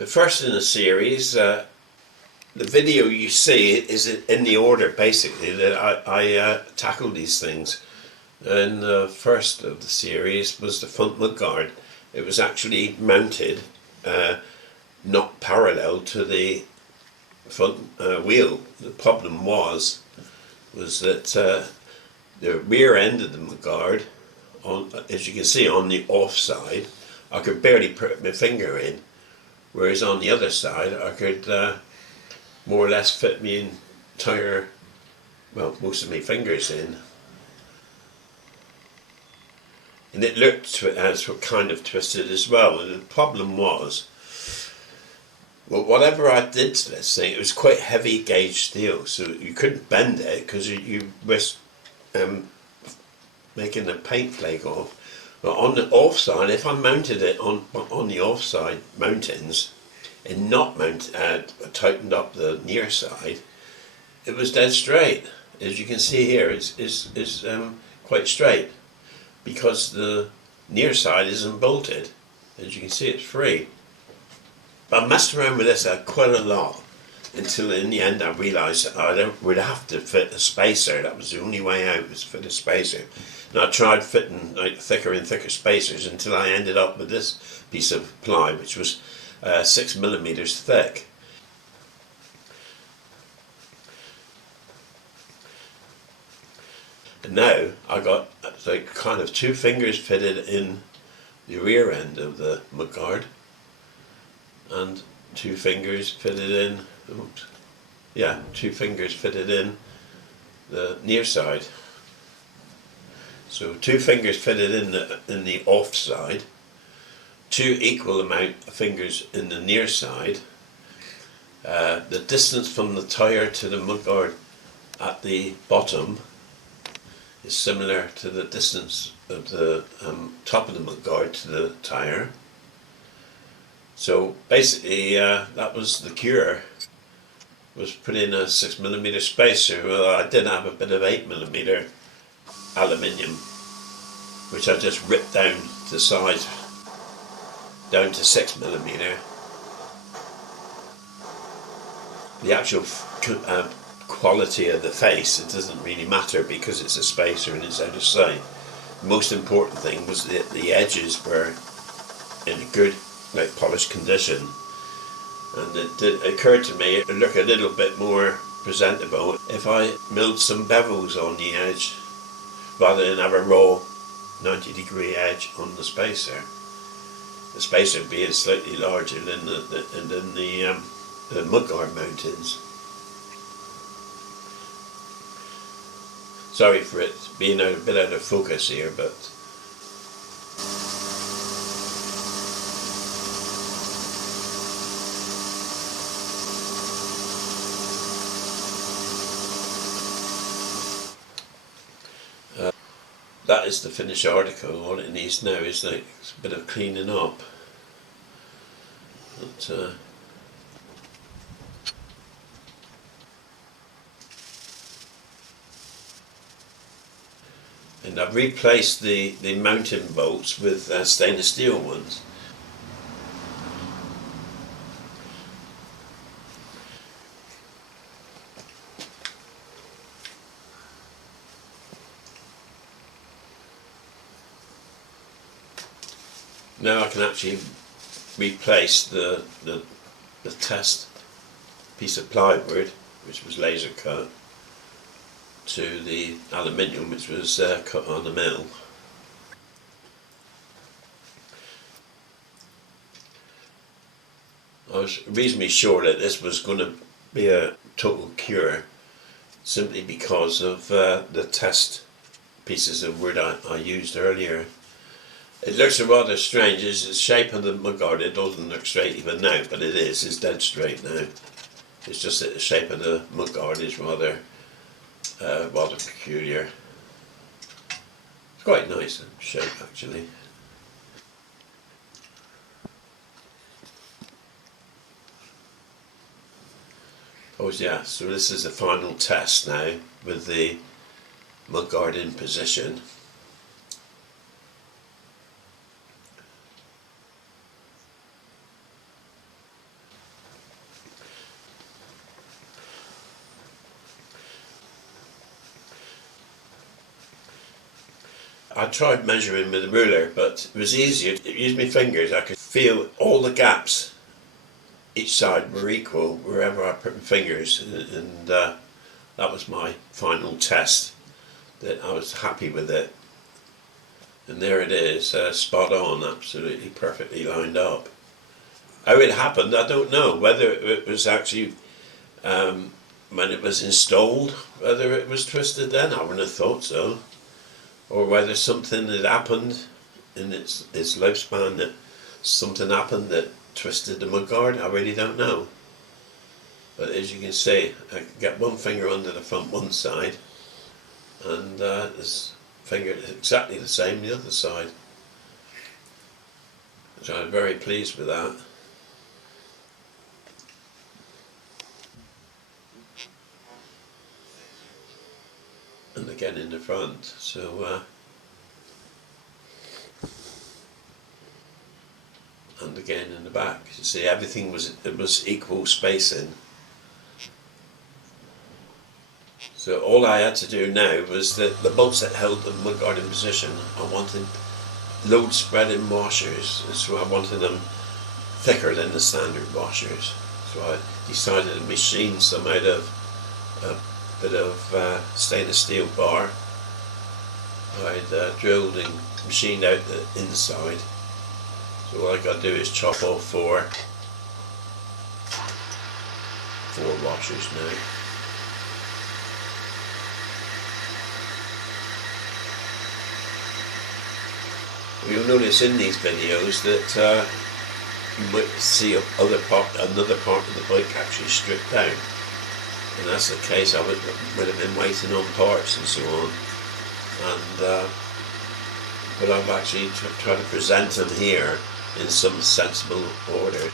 The first in the series, the video you see is in the order basically that I tackled these things. And the first of the series was the front mudguard. It was actually mounted not parallel to the front wheel. The problem was that the rear end of the mudguard, as you can see on the off side, I could barely put my finger in, whereas on the other side I could more or less fit my entire, well, most of my fingers in. And it looked as kind of twisted as well. And the problem was, well, whatever I did to this thing, it was quite heavy gauge steel, so you couldn't bend it because you risked making the paint flake off. But on the off side, if I mounted it on the off side mountings and not tightened up the near side, it was dead straight. As you can see here, it's quite straight because the near side isn't bolted. As you can see, it's free. But I messed around with this quite a lot until in the end I realised that I would have to fit a spacer. That was the only way out, was to fit a spacer. And I tried fitting like thicker and thicker spacers until I ended up with this piece of ply, which was 6mm thick. And now I got like kind of 2 fingers fitted in the rear end of the mudguard and 2 fingers fitted in, oops, yeah, 2 fingers fitted in the near side. So 2 fingers fitted in the off side, 2 equal amount of fingers in the near side. The distance from the tyre to the mudguard at the bottom is similar to the distance of the top of the mudguard to the tyre. So basically that was the cure, was put in a 6mm spacer. Well, I did have a bit of 8mm aluminium, which I just ripped down the size down to 6mm. The actual quality of the face, it doesn't really matter because it's a spacer and it's out of sight. The most important thing was that the edges were in a good, like, polished condition, and it occurred to me it would look a little bit more presentable if I milled some bevels on the edge rather than have a raw 90-degree edge on the spacer. The spacer being slightly larger than the mudguard mountings. Sorry for it being a bit out of focus here, but that is the finished article. All it needs now is like a bit of cleaning up. But, and I've replaced the mounting bolts with stainless steel ones. Now I can actually replace the test piece of plywood, which was laser cut, to the aluminium, which was cut on the mill. I was reasonably sure that this was going to be a total cure, simply because of the test pieces of wood I used earlier. It looks rather strange. It's the shape of the mudguard. It doesn't look straight even now, but it is. It's dead straight now. It's just that the shape of the mudguard is rather peculiar. It's quite nice shape, actually. Oh yeah, so this is the final test now with the mudguard in position. I tried measuring with a ruler, but it was easier to use my fingers. I could feel all the gaps each side were equal wherever I put my fingers, and that was my final test, that I was happy with it. And there it is, spot on, absolutely perfectly lined up. How it happened, I don't know. Whether it was actually when it was installed, whether it was twisted then, I wouldn't have thought so. Or whether something had happened in its lifespan, that something happened that twisted the mudguard, I really don't know. But as you can see, I can get one finger under the front one side, and this finger is exactly the same the other side. So I'm very pleased with that. And again in the front, so and again in the back. You see, everything was equal spacing. So all I had to do now was that the bolts that held the mudguard in position, I wanted load spreading washers, so I wanted them thicker than the standard washers. So I decided to machine some out of a bit of stainless steel bar. I'd drilled and machined out the inside. So all I got to do is chop off four washers now. You'll notice in these videos that you might see another part of the bike actually stripped down. And that's the case. I would have been waiting on parts and so on. And but I've actually tried to present them here in some sensible order.